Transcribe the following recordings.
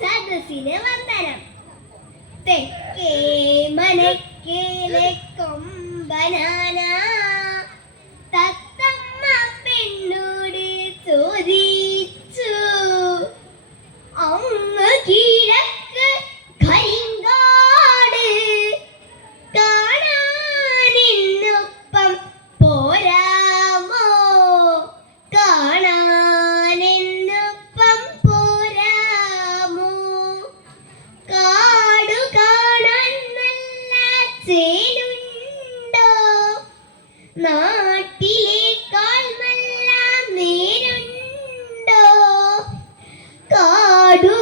സദസ്സിന് വന്ദനം. തെക്കേ മനക്കേലെ കൊമ്പനാന ചേലുണ്ടോ നാട്ടിലേക്കാൾ നല്ല നേരുണ്ടോ? കാടു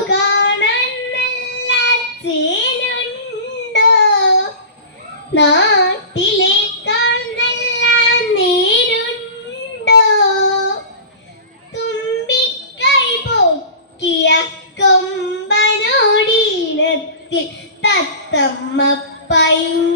നാട്ടിലേക്കാൾ നല്ല നേരുണ്ടോ? തുമ്പിക്കൈ പൊക്കിയ കൊമ്പനോടീനത്തിൽ തത്തമ്മ പൈങ്കിളി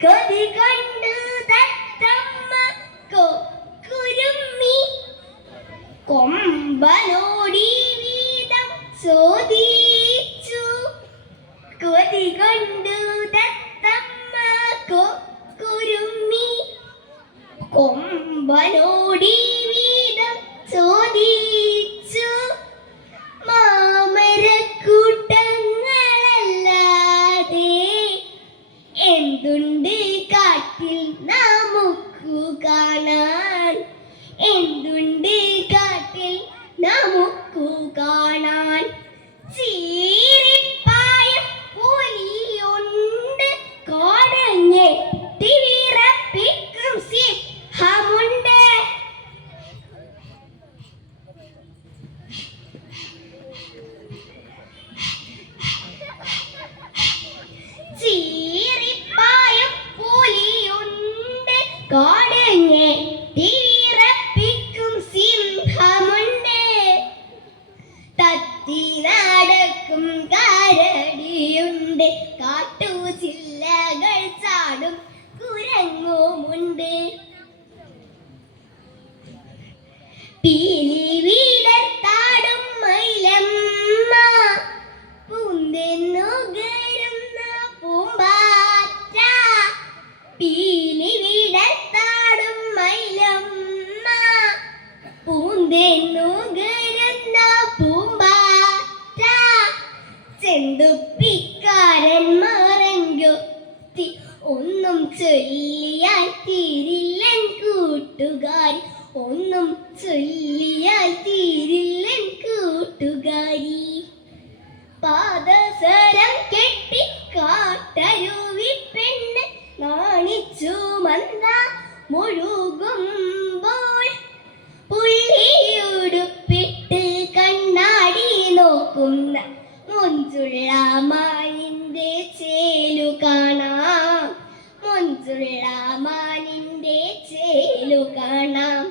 കൊതി കണ്ടു തത്തമ്മ കുരുമ്മി കൊമ്പനോടി വീതം ചോദിച്ചു. കൊതി കൊണ്ടു തത്തമ്മ കുരുമ്മി കൊമ്പനോടി വീതം ചോദിച്ചു 自己 പീലി വീടത്താടും മൈലമ്മ പൂന്തെന്നുകരുന്ന പൂമ്പാറ്റ. പീലി വീടത്താടും മൈലമ്മ പൂന്തെന്നുകരുന്ന പൂമ്പാറ്റ. ചെണ്ടുപ്പിക്കാരന്മാരെങ്കൊത്തി ഒന്നും ചൊല്ലിയാൽ തീരില്ലൻ കൂട്ടുകാരി. ഒന്നും ചൊല്ലിയാൽ തീരില്ലൻ കൂട്ടുകാരി. പാദസരം കെട്ടി കാട്ടരുവി പെണ്ണ് നാണിച്ചു മന്ദ മുഴുകുമ്പോൾ. പുള്ളിയുടുപ്പിട്ട് കണ്ണാടി നോക്കുന്ന മുഞ്ചുള്ള മാനിന്റെ ചേലു കാണാം. മുഞ്ചുള്ള മാനിന്റെ ചേലു കാണാം.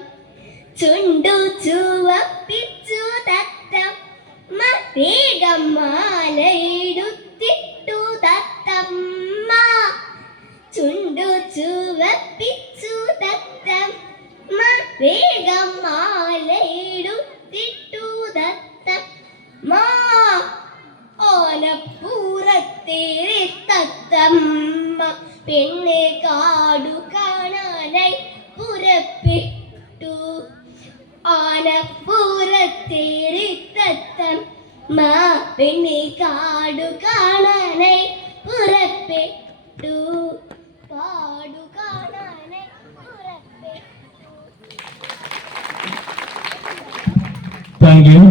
ചുണ്ടു ചുവപ്പിച്ചു തത്തമ്മ വേഗം മാലയിടുത്തിട്ടു തത്തമ്മ ചുണ്ടു ചുവപ്പിച്ചു തത്തമ്മ വേഗം മാലയിടുത്തിട്ടു തത്തമ്മ ഓലപ്പൂറത്തേറി തത്തമ്മ പെണ്ണ് കാടു കാണാനായി പുറപ്പെട്ടു ആനപ്പൂരത്തേറി തത്തമ്മ പെണ്ണ് കാടു കാണാനായി പുറപ്പെട്ടു. കാടു കാണാനായി പുറപ്പെട്ടു. Thank you